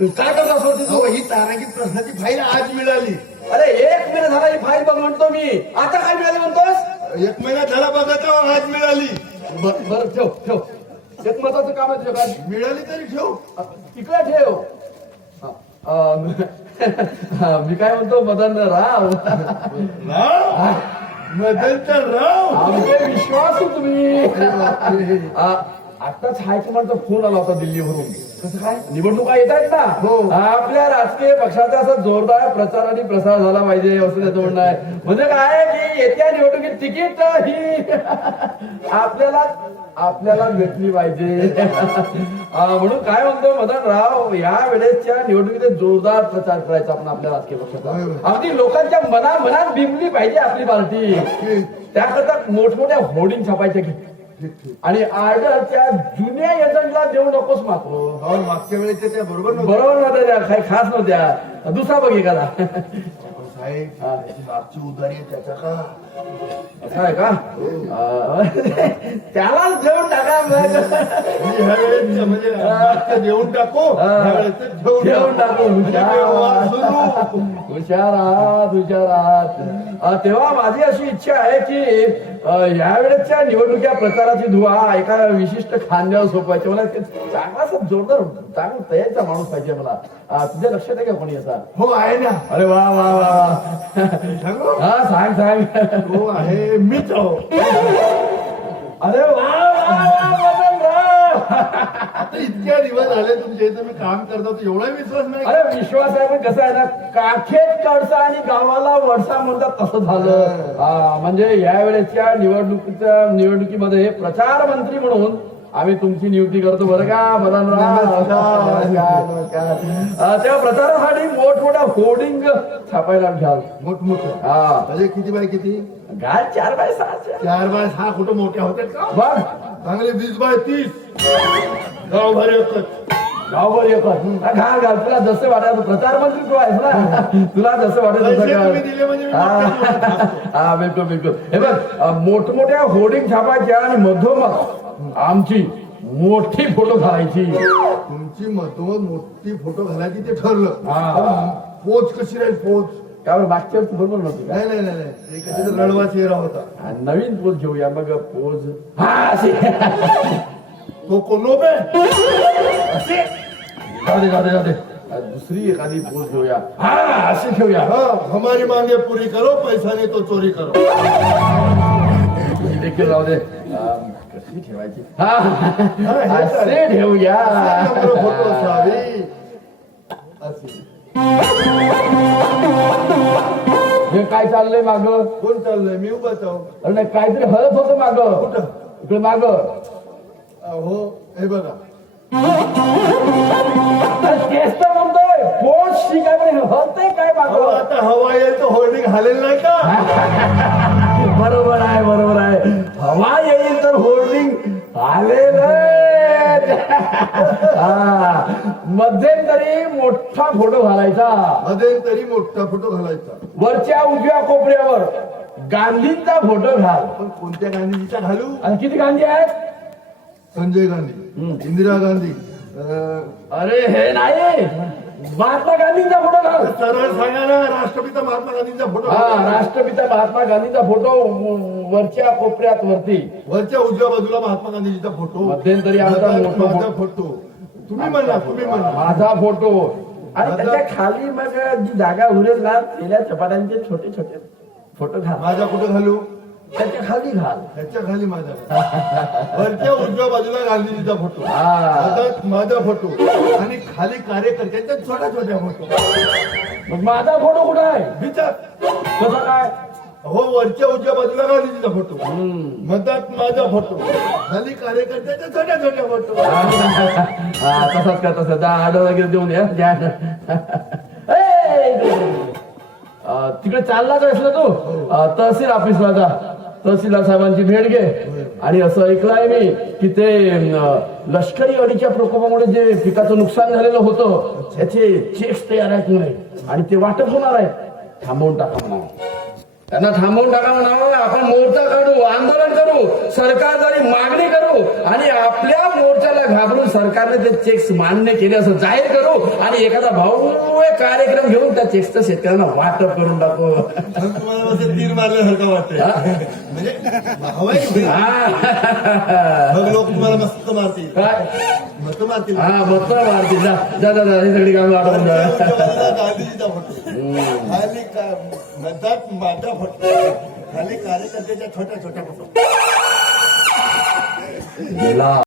काय करत असतो तू ही तारांकित प्रश्नाची फाईल आज मिळाली. अरे एक महिना झाला ही फाईल बघ म्हणतो मी. आता काय मिळाली म्हणतोस? एक महिना झाला बघा तेव्हा आज मिळाली. बर- बरं ठेव ठेव. एक महत्वाचं काम आहे तुझ्या मिळाली तरी ठेव. तिकडे ठेव. मी काय म्हणतो मदन राव. मदनचा राव. आमचे विश्वास तुम्ही. आ, आताच हायकमांडचा फोन आला होता दिल्लीवरून. कसं काय? निवडणुका येत आहेत हो. ना आपल्या राजकीय पक्षाचा असा जोरदार प्रचार आणि प्रसार झाला पाहिजे असं त्याचं म्हणणं आहे. म्हणजे काय की येत्या निवडणुकीत तिकीट ही आपल्याला आपल्याला भेटली पाहिजे. म्हणून काय म्हणतो मदन राव या वेळेसच्या निवडणुकीत जोरदार प्रचार करायचा आपण आपल्या राजकीय पक्षाचा. अगदी लोकांच्या मना मनात बिंबली पाहिजे आपली पार्टी. त्याकरता मोठमोठ्या होर्डिंग छापायच्या की आणि ऑर्डर त्या जुन्या एजंटला देऊ नकोस मात्र. हो मागच्या वेळेच्या त्या बरोबर नव्हत्या. बरोबर नव्हत्या त्या काही खास नव्हत्या. दुसरा बघ एखादा पण साहेब हा. त्याची मागची उधारी आहे त्याच्या का? असं आहे का? अं, त्यालाच देऊन टाका. मग म्हणजे ह्या वेळेस म्हणजे मागचं देऊन टाको ह्या वेळेस ठेवून टाकू. म्हणजे सुरू. हुशार आहात हुशार आहात तेव्हा माझी अशी इच्छा आहे की यावेळेसच्या निवडणुकीच्या प्रचाराची धुवा एका विशिष्ट खांद्यावर सोपवायची. मला चांगला जोरदार चांगला तयारचा माणूस पाहिजे मला. तुझ्या लक्षात आहे का कोणी असा हो आहे ना. अरे वा वा वा. हा सांग सांग. हो आहे मीच आहो अरे वा. आता इतक्या दिवस झाले तुमच्या इथं मी काम करतो एवढा विश्वास नाही. अरे विश्वास आहे पण कसं आहे ना काखेत कडसा आणि गावाला वडसा म्हणतात तसं झालं. म्हणजे या वेळेसच्या निवडणुकीच्या निवडणुकीमध्ये प्रचार मंत्री म्हणून आम्ही तुमची नियुक्ती करतो बरं का. अं, त्या प्रचारासाठी मोठमोठ्या होर्डिंग छापायला घ्याल मोठमोठं? हा. म्हणजे किती बाय किती? घाल चार बाय सहाच्या चार बाय सहा कुठं मोठ्या होत्या? का बघ. चांगले वीस बाय तीस. गावभर एकच. गावभर घाल तुला जसं वाटत प्रचार मंत्री तू आहेस ना. तुला जसं दिले म्हणजे हा. बिलकुल बिलकुल. हे बघ मोठमोठ्या होर्डिंग छापायच्या आणि मधोमध आमची मोठी फोटो घालायची. तुमची मधोमध मोठी फोटो घालायची ते ठरलं. पोच कशी राहील पोच? त्यावर मागच्या वेळेस बरोबर नव्हती नाही नाही नाही कधी रडवा चेहरा होता. नवीन पोज घेऊया. मग पोज हा अशी तो कोणोबे असे. जाऊ दे जाऊ दे जाऊ दे. दुसरी एखादी पोज घेऊया. हा अशी घेऊया. हाँ हमारी मांगे पूरी करो पैसा नहीं तो चोरी करो. ही देखील राहू दे. अं, कशी ठेवायची? हा असे ठेवूया फोटो असावी. असे. हे काय चाललंय माग? कोण चाललंय? मी उभाच आहो अरे नाही, काहीतरी हळत होतं माग. कुठं? इकडे माग. हो हे बघा. ठीक आहे पण हलतंय काय अहो, माग आता हवा येईल तर होल्डिंग हालेल नाही का? बरोबर आहे बरोबर आहे. हवा येईल तर होल्डिंग आलेलं हा. मध्यंतरी मोठा फोटो घालायचा. मध्ये तरी मोठा फोटो घालायचा. वरच्या उजव्या कोपऱ्यावर गांधींचा फोटो घाल. पण कोणत्या गांधीजीचा घालू? आणि किती गांधी आहेत? संजय गांधी इंदिरा गांधी. अं, अरे हे नाही. महात्मा गांधींचा फोटो घाल. सरळ सांगा ना राष्ट्रपिता महात्मा गांधींचा फोटो हा. राष्ट्रपिता महात्मा गांधींचा फोटो वरच्या कोपऱ्यात वरती. वरच्या उजव्या बाजूला महात्मा गांधीजीचा फोटो. मध्यंतरी आमचा माझा- मोठा माझा फोटो. फोटो. तुम्ही म्हणला तुम्ही म्हणला. माझा फोटो. आणि त्याच्याखाली मग जी जागा उरेल ना तेल्या चपाट्यांचे छोटे छोटे फोटो घाल. माझा कुठं घालू? त्याच्याखाली घाल. ह्याच्या खाली माझा वरच्या उजव्या बाजूला गांधीजीचा फोटो. हा. मधात माझा फोटो. आणि खाली कार्यकर्त्यांच्या छोट्या छोट्या फोटो. मग माझा फोटो कुठे आहे? विचार. कसं काय? हो वरच्या उजव्या बाजूला गांधीजीचा फोटो. मधात माझा फोटो. खाली कार्यकर्त्याच्या छोट्या छोट्या फोटो. तसाच का तसं आडो वगैरे देऊन या. तिकडे चालला का असला तू? तहसील ऑफिसला जा तहसीलदार साहेबांची भेट घे. आणि असं ऐकलंय मी की ते लष्करी अडीच्या प्रकोपामुळे जे पिकाचं नुकसान झालेलं होतं त्याचे चेक्स तयार आहेत म्हणे. आणि ते वाटप होणार आहे थांबवून टाका म्हणा त्यांना थांबवून टाका म्हणा आपण मोर्चा काढू आंदोलन करू सरकार जरी मागणी करू आणि घाबरून सरकारने ते चेक्स मान्य केले असं जाहीर करू आणि एखादा भव्य कार्यक्रम घेऊन त्या चेक्सचं शेतकऱ्यांना वाटप करून टाकू. तीर मारल्यासारखं वाटतंय. म्हणजे? हा. लोक तुम्हाला मस्त मारतील. मस्त मारतील. हा मस्त मारतील. ही सगळी कामं आठवून गांधीजीचा फोटो. खाली का- म्हणतात माझा फोटो. खाली कार्यकर्त्याच्या छोट्या छोट्या फोटो. गेला.